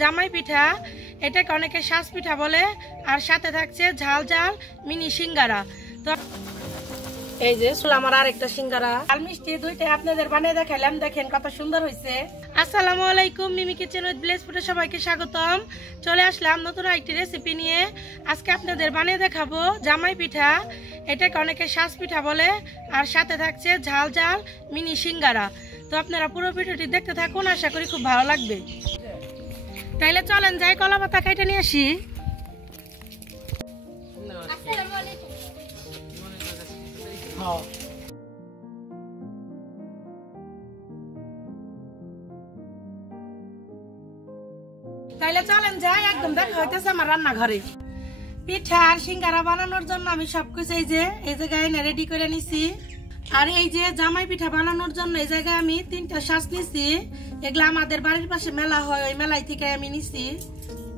জামাই পিঠা এটাকে অনেকে শ্বাস পিঠা বলে আর সাথে থাকছে ঝাল ঝাল মিনি সিঙ্গারা। তো এই যে আমার আরেকটা সিঙ্গারা আর মিষ্টি দুইটা আপনাদের বানিয়ে দেখাইলাম, দেখেন কত সুন্দর হয়েছে। আসসালামু আলাইকুম, মিমি কিচেন উইথ ব্লেস ফুডে সবাইকে স্বাগতম। চলে আসলাম নতুন একটি রেসিপি নিয়ে। আজকে আপনাদের বানিয়ে দেখাবো জামাই পিঠা, এটাকে অনেকে শ্বাস পিঠা বলে আর সাথে থাকছে ঝাল ঝাল মিনি সিঙ্গারা। তো আপনারা পুরো ভিডিওটি দেখতে থাকুন, আশা করি খুব ভালো লাগবে। তাইলে চলেন যাই কলা পাতা কাইটে নিয়ে আসি। তাইলে চলেন যাই, একদম দেখা হইতেছে আমার রান্নাঘরে। পিঠা আর সিঙ্গারা বানানোর জন্য আমি সবকিছু এই জায়গায় রেডি করে নিছি। আর এই যে জামাই পিঠা বানানোর জন্য এই জায়গায় আমি 3টা শ্বাস নিছি। এগুলা আমাদের বাড়ির পাশে মেলা হয়, ওই মেলাই থেকে আমি নিছি।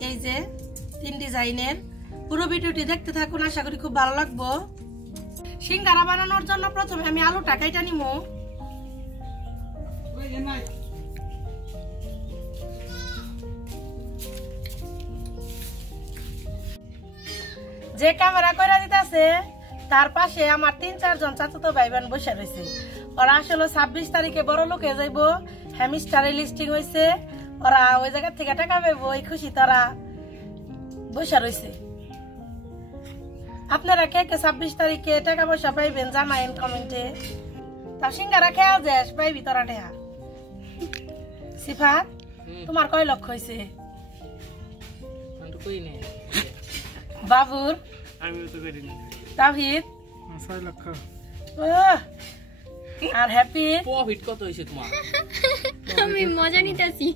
এই যে 3 ডিজাইনের। পুরো ভিডিওটি দেখতে থাকুন, আশা করি খুব ভালো লাগবো। সিঙ্গারা বানানোর জন্য প্রথমে আমি আলুটা কাইটা নিমু। যে ক্যামেরা করে দিতেছে তার পাশে আমার 3-4 জন চাচাতো ভাই বোন বসে রয়েছে। ওরা আসলে 26 তারিখে বড় লোকে যাইব, হ্যামিস্টারে লিস্টিং হয়েছে। ওরা ওই জায়গা থেকে টাকা পাইবো, এই খুশি তারা বসে রয়েছে। আপনারা কে কে 26 তারিখে টাকা পয়সা পাইবেন জানাইন কমেন্টে। তা সিঙ্গারা খেয়াল যাস পাইবি তোরা টেহা। সিফাত তোমার কয় লক্ষ হয়েছে? বাবুর তাহিদ 6 লক্ষ। আর হ্যাপি প্রফিট কত হইছে তোমার? আমি মজা নিতেছি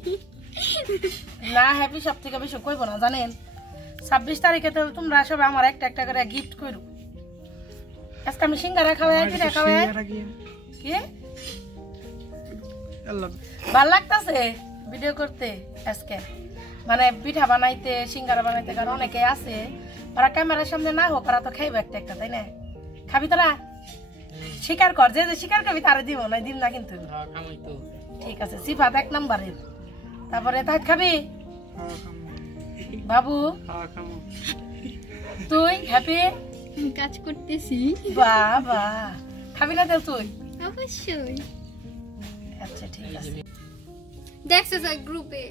না, হ্যাপি সব থেকে বেশি কইব না জানেন। 26 তারিখে তো তোমরা সবাই আমার একটা একটা করে গিফট করো। আজকে আমি সিঙ্গারা খাওয়াই পিঠা খাওয়াই। কি ভাল লাগতেছে ভিডিও করতে আজকে, মানে পিঠা বানাইতে সিঙ্গারা বানাইতে। কারণ অনেকে আছে ওরা ক্যামেরার সামনে না হোক, ওরা তো খাইবে একটা একটা, তাই না? খাবি তোরা? স্বীকার কর, যে স্বীকার করবি তারা দিব না, দিন না কিন্তু। ঠিক আছে, সিফাত 1 নম্বরের। তারপরে তাই খাবি বাবু, তুই হ্যাপি কাজ করতেছি। বাবা খাবি না তেল তুই? অবশ্যই। আচ্ছা ঠিক আছে। দেখছো স্যার গ্রুপে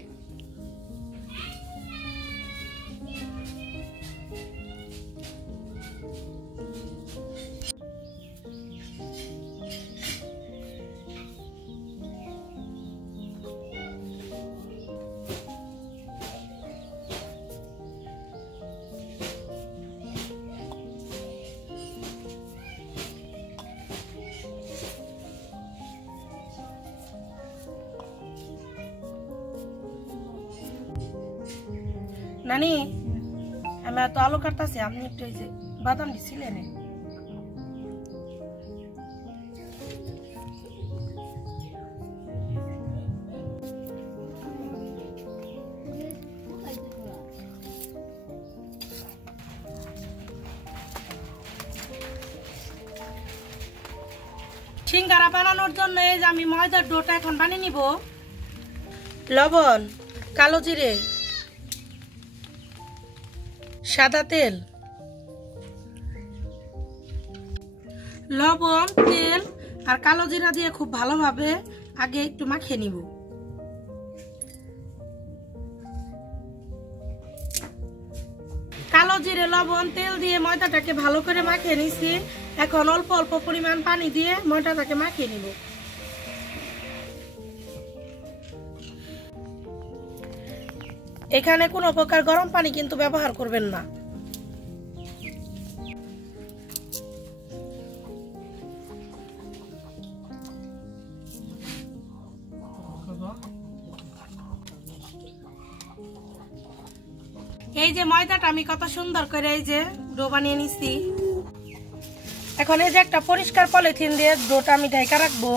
নানি, আমি তো আলু কাটতেছি, আপনি একটু এই যে বাদাম দিছিলেন। সিঙ্গারা বানানোর জন্য এই যে আমি ময়দার ডোটা এখন বানিয়ে নিব। লবণ, কালো জিরে, সাদা তেল, লবণ, তেল আর কালো জিরা দিয়ে খুব ভালোভাবে আগে একটু মাখিয়ে নিব। কালো জিরে, লবণ, তেল দিয়ে ময়দাটাকে ভালো করে মাখিয়ে নিছি। এখন অল্প অল্প পরিমাণ পানি দিয়ে ময়দাটাকে মাখিয়ে নিব। এখানে কোনো প্রকার গরম পানি কিন্তু ব্যবহার করবেন না। এই যে ময়দাটা আমি কত সুন্দর করে এই যে ডো বানিয়ে নিছি। এখন এই যে একটা পরিষ্কার পলিথিন দিয়ে ডোটা আমি ঢাকা রাখবো।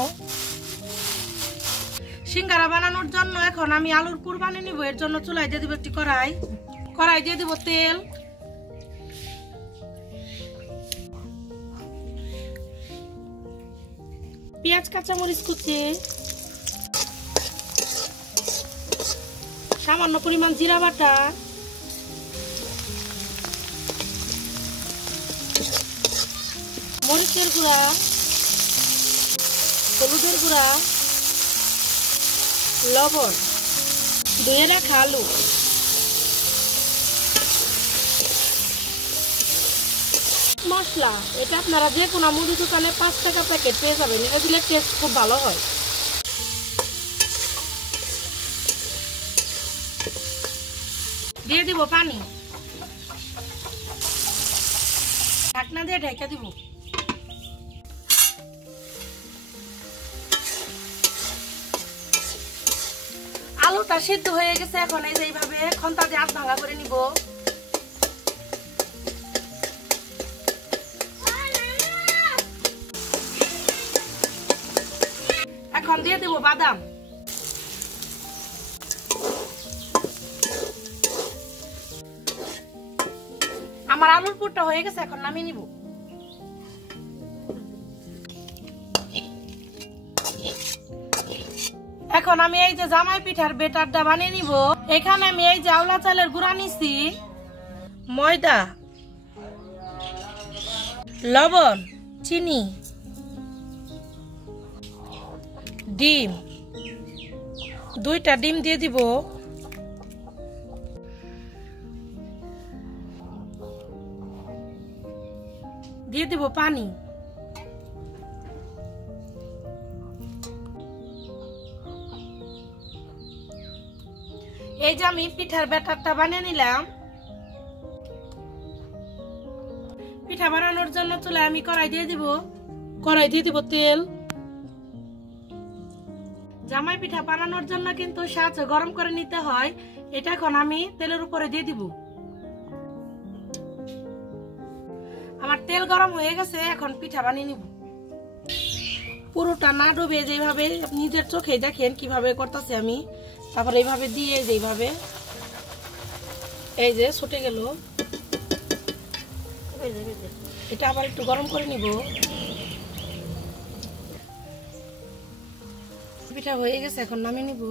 সিঙ্গারা বানানোর জন্য এখন আমি আলুর পুর বানিয়ে নিব। এর জন্য চুলায় দিয়ে দিব একটি কড়াই দিয়ে দিব তেল, পেঁয়াজ, কাঁচামরিচ কুচি, সামান্য পরিমাণ জিরা বাটা, মরিচের গুঁড়া, হলুদের গুঁড়া, লবণ, ধুয়ে রাখা আলু, মশলা। এটা আপনারা যে কোনো মুদি দোকানে 5 টাকা প্যাকেট পেয়ে যাবেন। এটা দিলে টেস্ট খুব ভালো হয়। দিয়ে দিব পানি, ঢাকনা দিয়ে ঢেকে দিব। আলুটা সিদ্ধ হয়ে গেছে। এখন এই যে এইভাবে খন্তা দিয়ে আধ ভাঙা করে নিব। এখন দিয়ে দেব বাদাম, আমার আলুর পুরটা হয়ে গেছে। এখন নামিয়ে নিব। এখন আমি এই যে জামাই পিঠার বেটারটা বানিয়ে নিব। এখানে আমি এই যে আউলা চালের গুঁড়া নিছি, ময়দা, লবণ, চিনি, ডিম, 2টা ডিম দিয়ে দিব। দিয়ে দিব পানি। এই যে আমি পিঠার ব্যাটারটা বানিয়ে নিলাম। পিঠা বানানোর জন্য চুলায় আমি কড়াই দিয়ে দিব তেল। জামাই পিঠা বানানোর জন্য কিন্তু সাহায্য গরম করে নিতে হয়। এটা এখন আমি তেলের উপরে দিয়ে দিব। আমার তেল গরম হয়ে গেছে। এখন পিঠা বানিয়ে নিব। পুরোটা না ডুবে যেভাবে নিজের চোখে দেখেন কিভাবে করতেছে আমি। তারপর এইভাবে দিয়ে যেভাবে এই যে ছুটে গেল। এটা আবার একটু গরম করে নিব। পিঠা হয়ে গেছে। এখন নামিয়ে নিব।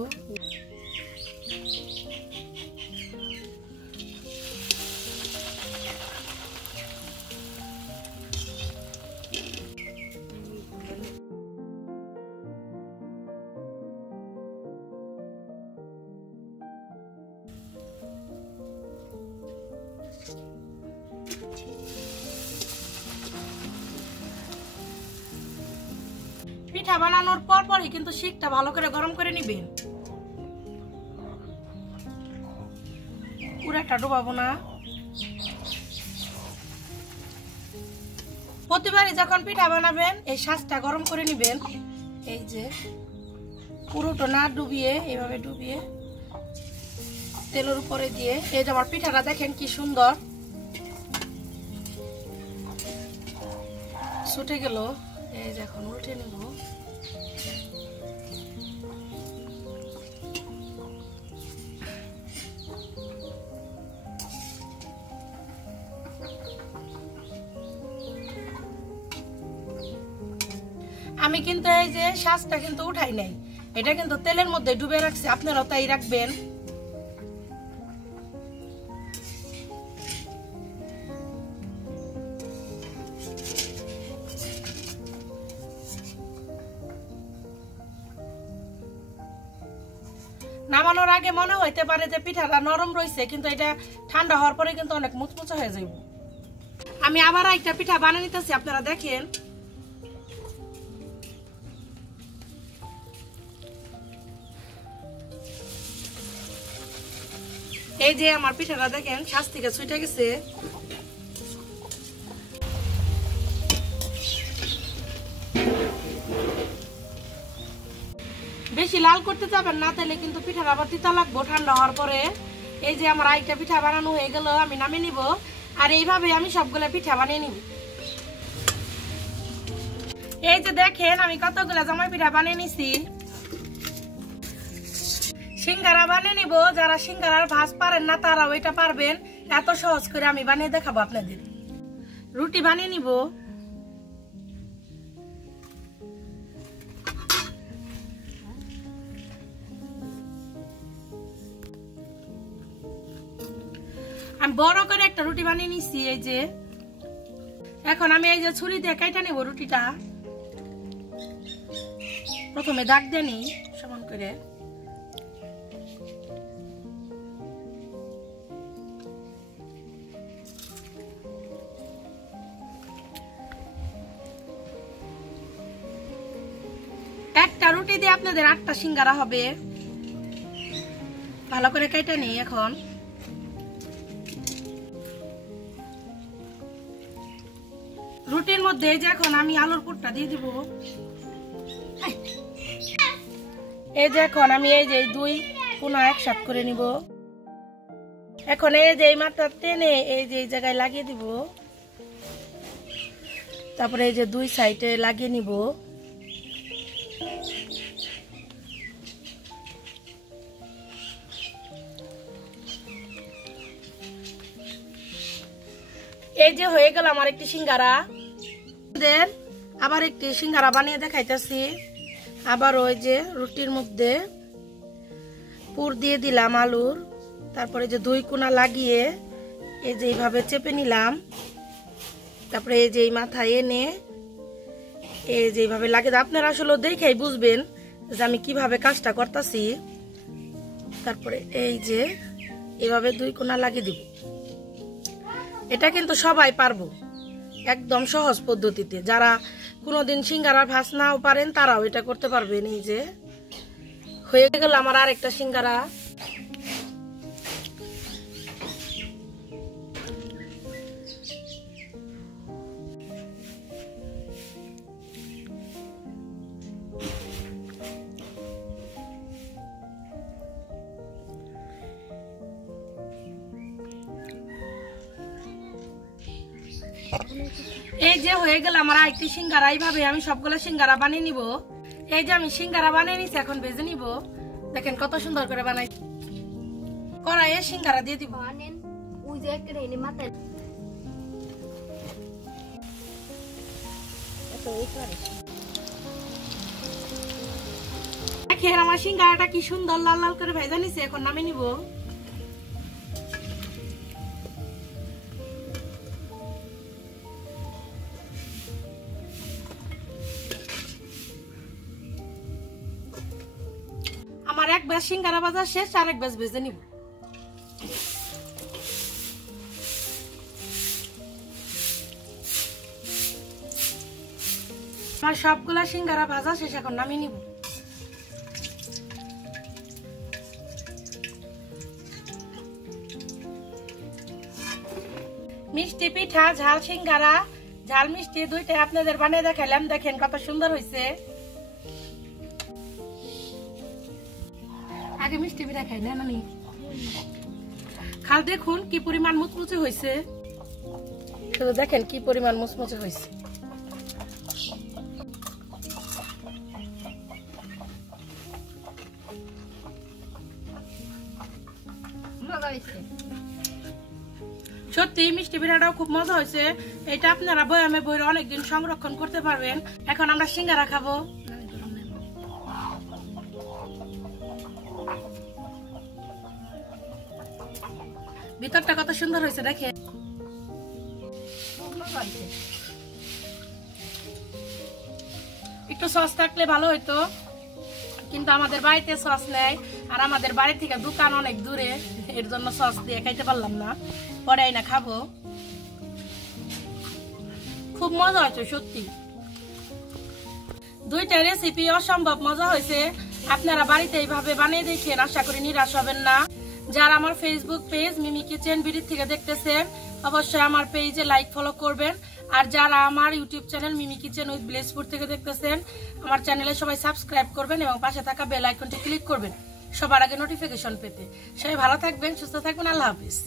পিঠা বানানোর পরই কিন্তু শিকটা ভালো করে গরম করে নিবেন। পুরাটা ডুবাবো না। প্রতিবারই যখন পিঠা বানাবেন এই শাঁসটা গরম করে নিবেন। এই যে পুরোটা না ডুবিয়ে এইভাবে ডুবিয়ে তেলের উপরে দিয়ে এই যে আমার পিঠাটা দেখেন কি সুন্দর ছুটে গেল। এই যে এখন উল্টে নেব। আমি কিন্তু এই যে শাঁসটা কিন্তু উঠাই নাই। এটা কিন্তু তেলের মধ্যে ডুবে রাখছি। আপনারাও তাই রাখবেন। নামানোর আগে মনে হইতে পারে যে পিঠাটা নরম রয়েছে, কিন্তু এটা ঠান্ডা হওয়ার পরে কিন্তু অনেক মুচমুচে হয়ে যাবে। আমি আবার একটা পিঠা বানিয়ে নিতেছি, আপনারা দেখেন। এই যে আমার পিঠাটা দেখেন শাঁস থেকে ছুটে গেছে। বেশি লাল করতে যাবেন না, তাহলে কিন্তু পিঠাটা আবার তিতা লাগবো ঠান্ডা হওয়ার পরে। এই যে আমার আরেকটা পিঠা বানানো হয়ে গেল। আমি নামিয়ে নিব। আর এইভাবে আমি সবগুলো পিঠা বানিয়ে নিব। এই যে দেখেন আমি কতগুলো জামাই পিঠা বানিয়ে নিছি। সিঙ্গারা বানিয়ে নিব। যারা সিঙ্গারার ভাজ পারেন না তারাও এটা পারবেন। এত সহজ করে আমি বানিয়ে দেখাবো আপনাদের। রুটি বানিয়ে নিব। আমি বড় করে একটা রুটি বানিয়ে নিচ্ছি। এই যে এখন আমি এই যে ছুরি দিয়ে কাইটা নেব রুটিটা। প্রথমে দাগ দিয়ে নিই সমান করে। একটা রুটি দিয়ে আপনাদের 8টা সিঙ্গারা হবে। ভালো করে কেটে নিই এখন। রুটির মধ্যে এই যে এখন আমি আলুর পুরটা দিয়ে দিব। এই যে এখন আমি এই যে 2 কোনা একসাথে করে নিব। এখন এই যে মাথা টেনে এই যে এই জায়গায় লাগিয়ে দিব। তারপরে এই যে 2 সাইডে লাগিয়ে নিব। এই যে হয়ে গেল আমার একটি সিঙ্গারা। আবার একটি সিঙ্গারা বানিয়ে দেখাইতেছি। আবার ওই যে রুটির মধ্যে পুর দিয়ে দিলাম আলুর। তারপরে যে 2 কোনা লাগিয়ে এই যে এইভাবে চেপে নিলাম। তারপরে এই যে মাথায় এনে এই যে এইভাবে লাগিয়ে, আপনারা আসলে দেখেই বুঝবেন যে আমি কিভাবে কাজটা করতেছি। তারপরে এই যে এইভাবে 2 কোনা লাগিয়ে দিব। এটা কিন্তু সবাই পারবো, একদম সহজ পদ্ধতিতে। যারা কোনোদিন সিঙ্গারা ভাজ নাও পারেন তারাও এটা করতে পারবেন। এই যে হয়ে গেল আমার আরেকটা সিঙ্গারা। এই যে হয়ে গেল আমার আরেকটি সিঙ্গারা। এইভাবে আমি সবগুলো সিঙ্গারা বানিয়ে নিব। এই যে আমি সিঙ্গারা বানিয়ে নিছি, এখন ভেজে নিব। দেখেন কত সুন্দর করে বানাই। কড়াইয়ে সিঙ্গারা দিয়ে দিব। দেখেন আমার সিঙ্গারাটা কি সুন্দর লাল লাল করে ভেজে নিছি। এখন নামিয়ে নিব। আমার এক ব্যাস সিঙ্গারা ভাজা শেষ, আরেক ব্যাস ভেজে নিব। আমার সবগুলা সিঙ্গারা ভাজা শেষ, এখন নামিয়ে নিব। মিষ্টি পিঠা, ঝাল সিঙ্গারা, ঝাল মিষ্টি দুইটাই আপনাদের বানিয়ে দেখাইলাম। দেখেন কত সুন্দর হয়েছে। আগে মিষ্টি পিঠা খাই না নানি, খাল দেখুন কি পরিমাণ মুচমুচে হয়েছে। শুধু দেখেন কি পরিমাণ মুচমুচে হয়েছে। সত্যি মিষ্টি পিঠাটাও খুব মজা হয়েছে। এটা আপনারা বয়ামে বইরে অনেকদিন সংরক্ষণ করতে পারবেন। এখন আমরা সিঙ্গারা খাবো। ভিতরটা কত সুন্দর হয়েছে দেখে। একটু সস থাকলে ভালো হইতো, কিন্তু আমাদের বাড়িতে সস নেই। আর আমাদের বাড়ি থেকে দোকান অনেক দূরে, এর জন্য সস দিয়ে খাইতে পারলাম না। পরে না খাবো। খুব মজা হয়েছে সত্যি। দুইটা রেসিপি অসম্ভব মজা হয়েছে। আপনারা বাড়িতে এইভাবে বানিয়ে দেখেন, আশা করি নিরাশ হবেন না। যারা আমার ফেসবুক পেজ মিমি কিচেন বিডি থেকে দেখতেছেন, অবশ্যই আমার পেজে লাইক ফলো করবেন। আর যারা আমার YouTube channel Mimi kitchen with Blespur থেকে দেখতেছেন, আমার চ্যানেলে সবাই সাবস্ক্রাইব করবেন এবং পাশে থাকা বেল আইকনটি ক্লিক করবেন সবার আগে নোটিফিকেশন পেতে। সবাই ভালো থাকবেন, সুস্থ থাকবেন। আল্লাহ হাফিজ।